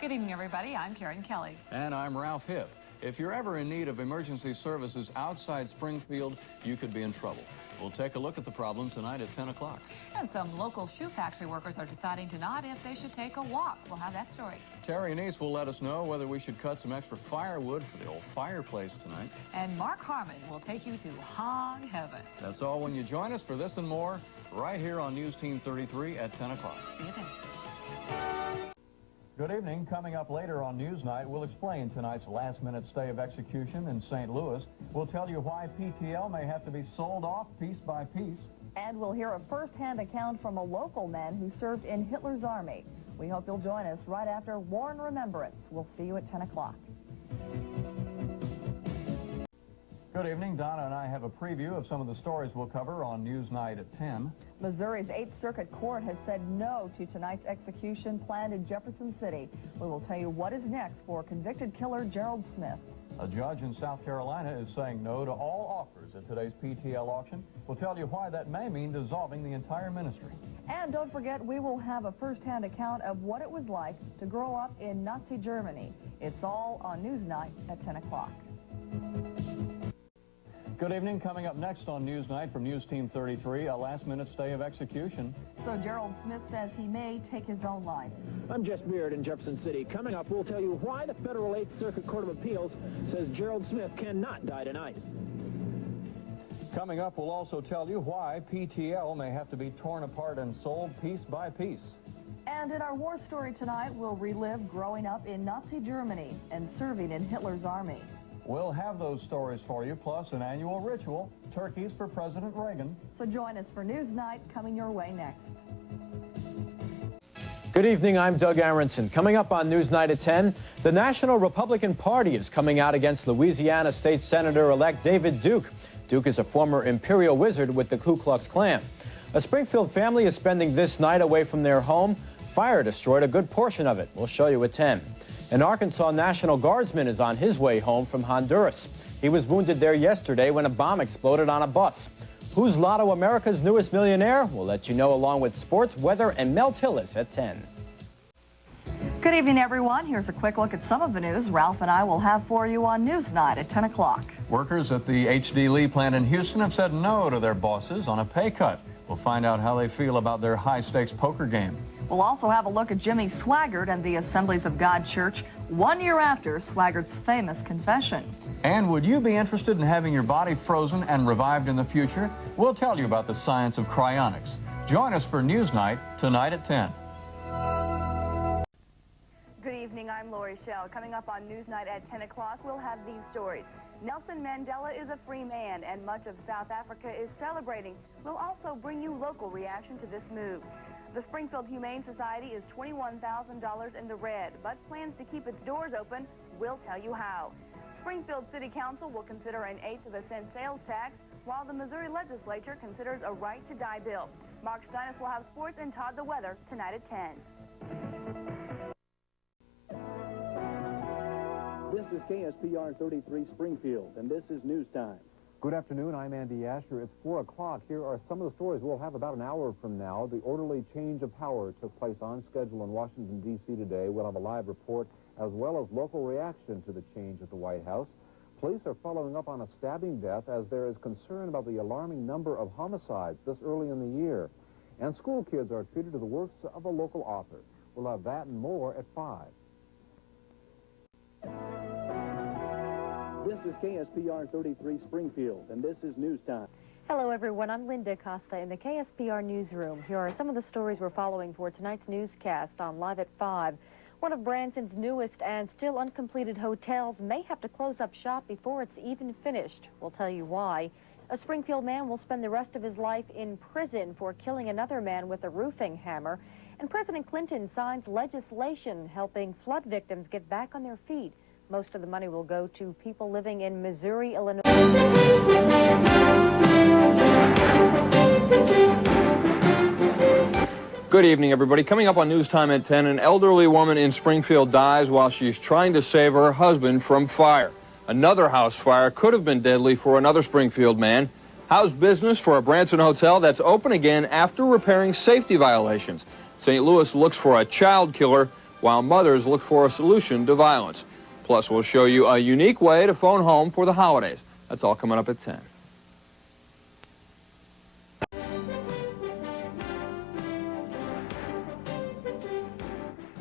Good evening, everybody. I'm Karen Kelly. And I'm Ralph Hipp. If you're ever in need of emergency services outside Springfield, you could be in trouble. We'll take a look at the problem tonight at 10 o'clock. And some local shoe factory workers are deciding tonight if they should take a walk. We'll have that story. Terry Neese will let us know whether we should cut some extra firewood for the old fireplace tonight. And Mark Harmon will take you to hog heaven. That's all when you join us for this and more right here on News Team 33 at 10 o'clock. See you then. Good evening. Coming up later on Newsnight, we'll explain tonight's last-minute stay of execution in St. Louis. We'll tell you why PTL may have to be sold off piece by piece. And we'll hear a first-hand account from a local man who served in Hitler's army. We hope you'll join us right after War and Remembrance. We'll see you at 10 o'clock. Good evening. Donna and I have a preview of some of the stories we'll cover on Newsnight at 10. Missouri's 8th Circuit Court has said no to tonight's execution planned in Jefferson City. We will tell you what is next for convicted killer Gerald Smith. A judge in South Carolina is saying no to all offers at today's PTL auction. We'll tell you why that may mean dissolving the entire ministry. And don't forget, we will have a first-hand account of what it was like to grow up in Nazi Germany. It's all on Newsnight at 10 o'clock. Good evening. Coming up next on Newsnight from News Team 33, a last-minute stay of execution. So Gerald Smith says he may take his own life. I'm Jess Beard in Jefferson City. Coming up, we'll tell you why the Federal 8th Circuit Court of Appeals says Gerald Smith cannot die tonight. Coming up, we'll also tell you why PTL may have to be torn apart and sold piece by piece. And in our war story tonight, we'll relive growing up in Nazi Germany and serving in Hitler's army. We'll have those stories for you, plus an annual ritual, turkeys for President Reagan. So join us for Newsnight, coming your way next. Good evening, I'm Doug Aronson. Coming up on Newsnight at 10, the National Republican Party is coming out against Louisiana State Senator-elect David Duke. Duke is a former Imperial Wizard with the Ku Klux Klan. A Springfield family is spending this night away from their home. Fire destroyed a good portion of it. We'll show you at 10. An Arkansas National Guardsman is on his way home from Honduras. He was wounded there yesterday when a bomb exploded on a bus. Who's Lotto America's newest millionaire? We'll let you know along with sports, weather, and Mel Tillis at 10. Good evening, everyone. Here's a quick look at some of the news Ralph and I will have for you on Newsnight at 10 o'clock. Workers at the H.D. Lee plant in Houston have said no to their bosses on a pay cut. We'll find out how they feel about their high-stakes poker game. We'll also have a look at Jimmy Swaggart and the Assemblies of God Church 1 year after Swaggart's famous confession. And would you be interested in having your body frozen and revived in the future? We'll tell you about the science of cryonics. Join us for Newsnight tonight at 10. Good evening, I'm Lori Schell. Coming up on Newsnight at 10 o'clock, we'll have these stories. Nelson Mandela is a free man, and much of South Africa is celebrating. We'll also bring you local reaction to this move. The Springfield Humane Society is $21,000 in the red, but plans to keep its doors open. We'll tell you how. Springfield City Council will consider an 1/8 of a cent sales tax, while the Missouri Legislature considers a right-to-die bill. Mark Steinis will have sports and Todd the weather tonight at 10. This is KSPR-TV Springfield, and this is News Time. Good afternoon, I'm Andy Asher. It's 4 o'clock. Here are some of the stories we'll have about an hour from now. The orderly change of power took place on schedule in Washington, D.C. today. We'll have a live report as well as local reaction to the change at the White House. Police are following up on a stabbing death as there is concern about the alarming number of homicides this early in the year. And school kids are treated to the works of a local author. We'll have that and more at 5. This is KSPR-TV Springfield, and this is News Time. Hello, everyone. I'm Linda Costa in the KSPR newsroom. Here are some of the stories we're following for tonight's newscast on Live at 5. One of Branson's newest and still uncompleted hotels may have to close up shop before it's even finished. We'll tell you why. A Springfield man will spend the rest of his life in prison for killing another man with a roofing hammer. And President Clinton signs legislation helping flood victims get back on their feet. Most of the money will go to people living in Missouri, Illinois. Good evening, everybody. Coming up on News Time at 10, an elderly woman in Springfield dies while she's trying to save her husband from fire. Another house fire could have been deadly for another Springfield man. How's business for a Branson hotel that's open again after repairing safety violations? St. Louis looks for a child killer. while mothers look for a solution to violence. Plus, we'll show you a unique way to phone home for the holidays. That's all coming up at 10.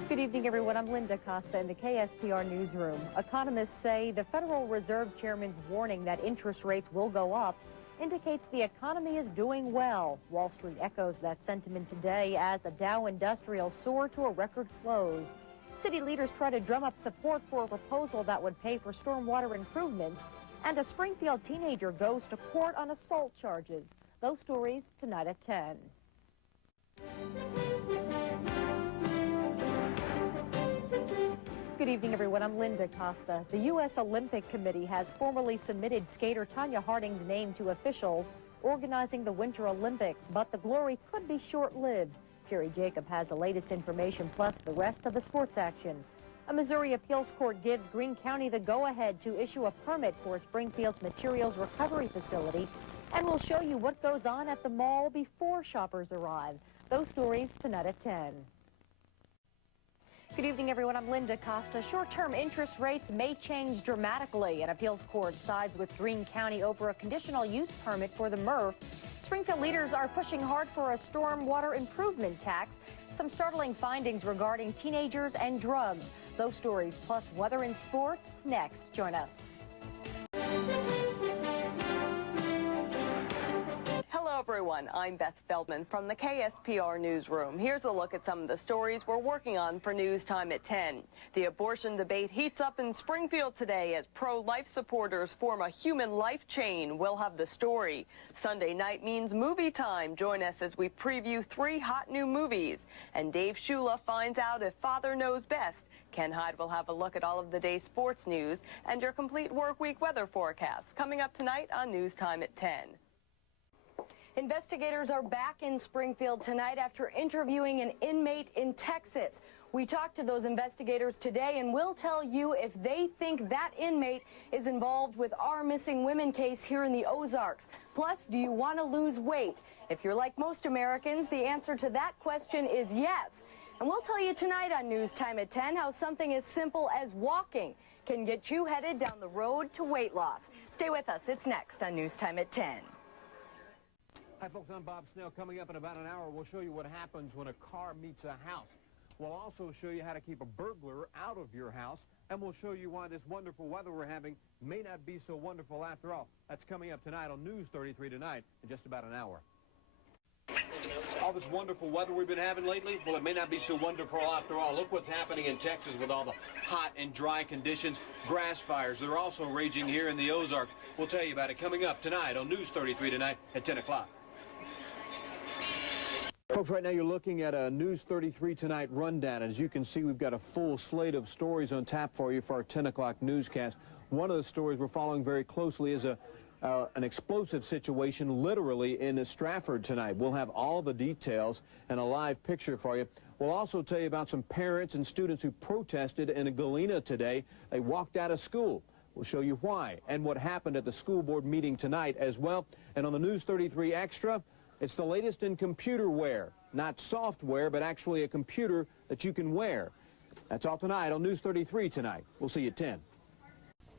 Good evening, everyone. I'm Linda Costa in the KSPR newsroom. Economists say the Federal Reserve Chairman's warning that interest rates will go up indicates the economy is doing well. Wall Street echoes that sentiment today as the Dow Industrial soared to a record close. City leaders try to drum up support for a proposal that would pay for stormwater improvements, and a Springfield teenager goes to court on assault charges. Those stories tonight at 10. Good evening, everyone. I'm Linda Costa. The U.S. Olympic Committee has formally submitted skater Tanya Harding's name to officials organizing the Winter Olympics, but the glory could be short-lived. Jerry Jacob has the latest information, plus the rest of the sports action. A Missouri appeals court gives Greene County the go-ahead to issue a permit for Springfield's materials recovery facility, and we'll show you what goes on at the mall before shoppers arrive. Those stories tonight at 10. Good evening, everyone. I'm Linda Costa. Short-term interest rates may change dramatically. An appeals court sides with Greene County over a conditional use permit for the MRF. Springfield leaders are pushing hard for a stormwater improvement tax. Some startling findings regarding teenagers and drugs. Those stories plus weather and sports next. Join us. Hello, everyone. I'm Beth Feldman from the KSPR newsroom. Here's a look at some of the stories we're working on for News Time at 10. The abortion debate heats up in Springfield today as pro-life supporters form a human life chain. We'll have the story. Sunday night means movie time. Join us as we preview 3 hot new movies. And Dave Shula finds out if father knows best. Ken Hyde will have a look at all of the day's sports news and your complete work week weather forecast coming up tonight on News Time at 10. Investigators are back in Springfield tonight after interviewing an inmate in Texas. We talked to those investigators today, and we'll tell you if they think that inmate is involved with our missing women case here in the Ozarks. Plus, do you want to lose weight? If you're like most Americans, the answer to that question is yes. And we'll tell you tonight on News Time at 10 how something as simple as walking can get you headed down the road to weight loss. Stay with us. It's next on News Time at 10. Hi, folks. I'm Bob Snell. Coming up in about an hour, we'll show you what happens when a car meets a house. We'll also show you how to keep a burglar out of your house, and we'll show you why this wonderful weather we're having may not be so wonderful after all. That's coming up tonight on News 33 tonight in just about an hour. All this wonderful weather we've been having lately, well, it may not be so wonderful after all. Look what's happening in Texas with all the hot and dry conditions. Grass fires, they're also raging here in the Ozarks. We'll tell you about it coming up tonight on News 33 tonight at 10 o'clock. Folks, right now you're looking at a News 33 Tonight rundown. As you can see, we've got a full slate of stories on tap for you for our 10 o'clock newscast. One of the stories we're following very closely is an explosive situation literally in Stratford tonight. We'll have all the details and a live picture for you. We'll also tell you about some parents and students who protested in Galena today. They walked out of school. We'll show you why and what happened at the school board meeting tonight as well. And on the News 33 Extra, it's the latest in computer wear. Not software, but actually a computer that you can wear. That's all tonight on News 33 tonight. We'll see you at 10.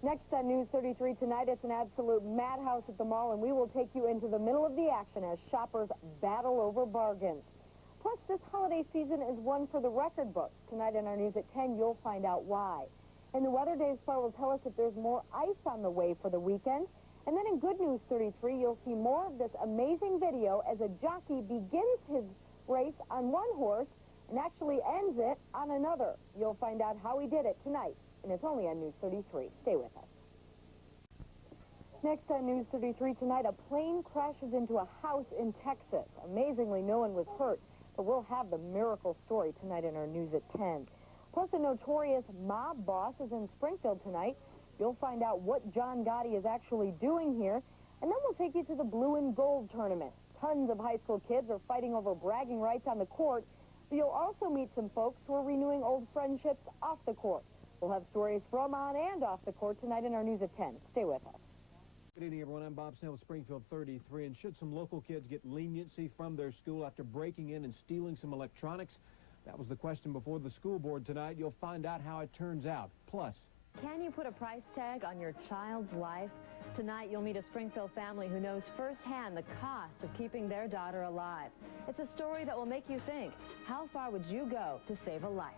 Next on News 33 tonight, it's an absolute madhouse at the mall, and we will take you into the middle of the action as shoppers battle over bargains. Plus, this holiday season is one for the record books. Tonight in our news at 10, you'll find out why. And the Weather Days Star will tell us if there's more ice on the way for the weekend. And then in Good News 33, you'll see more of this amazing video as a jockey begins his race on one horse and actually ends it on another. You'll find out how he did it tonight, and it's only on News 33. Stay with us. Next on News 33 tonight, a plane crashes into a house in Texas. Amazingly, no one was hurt, but we'll have the miracle story tonight in our news at 10. Plus, a notorious mob boss is in Springfield tonight. You'll find out what John Gotti is actually doing here, and then we'll take you to the Blue and Gold tournament. Tons of high school kids are fighting over bragging rights on the court, but you'll also meet some folks who are renewing old friendships off the court. We'll have stories from on and off the court tonight in our news at 10. Stay with us. Good evening, everyone. I'm Bob Snell with Springfield 33. And should some local kids get leniency from their school after breaking in and stealing some electronics? That was the question before the school board tonight. You'll find out how it turns out. Plus, can you put a price tag on your child's life? Tonight, you'll meet a Springfield family who knows firsthand the cost of keeping their daughter alive. It's a story that will make you think, how far would you go to save a life?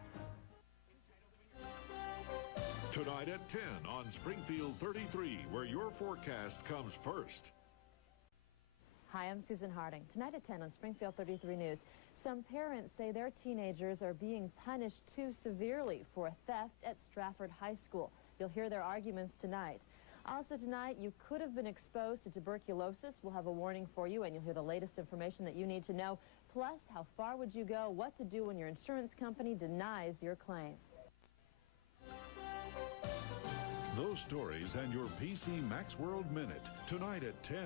Tonight at 10 on Springfield 33, where your forecast comes first. Hi, I'm Susan Harding. Tonight at 10 on Springfield 33 News, some parents say their teenagers are being punished too severely for a theft at Stratford High School. You'll hear their arguments tonight. Also tonight, you could have been exposed to tuberculosis. We'll have a warning for you, and you'll hear the latest information that you need to know. Plus, how far would you go, what to do when your insurance company denies your claim. Those stories and your PC Max World Minute, tonight at 10.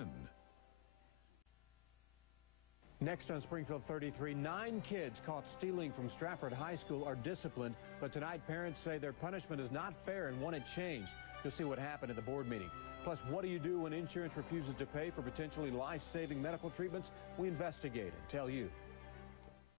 next on Springfield 33, 9 kids caught stealing from Stratford High School are disciplined, but tonight parents say their punishment is not fair and want it changed. You'll see what happened at the board meeting. Plus, what do you do when insurance refuses to pay for potentially life-saving medical treatments? We investigate and tell you.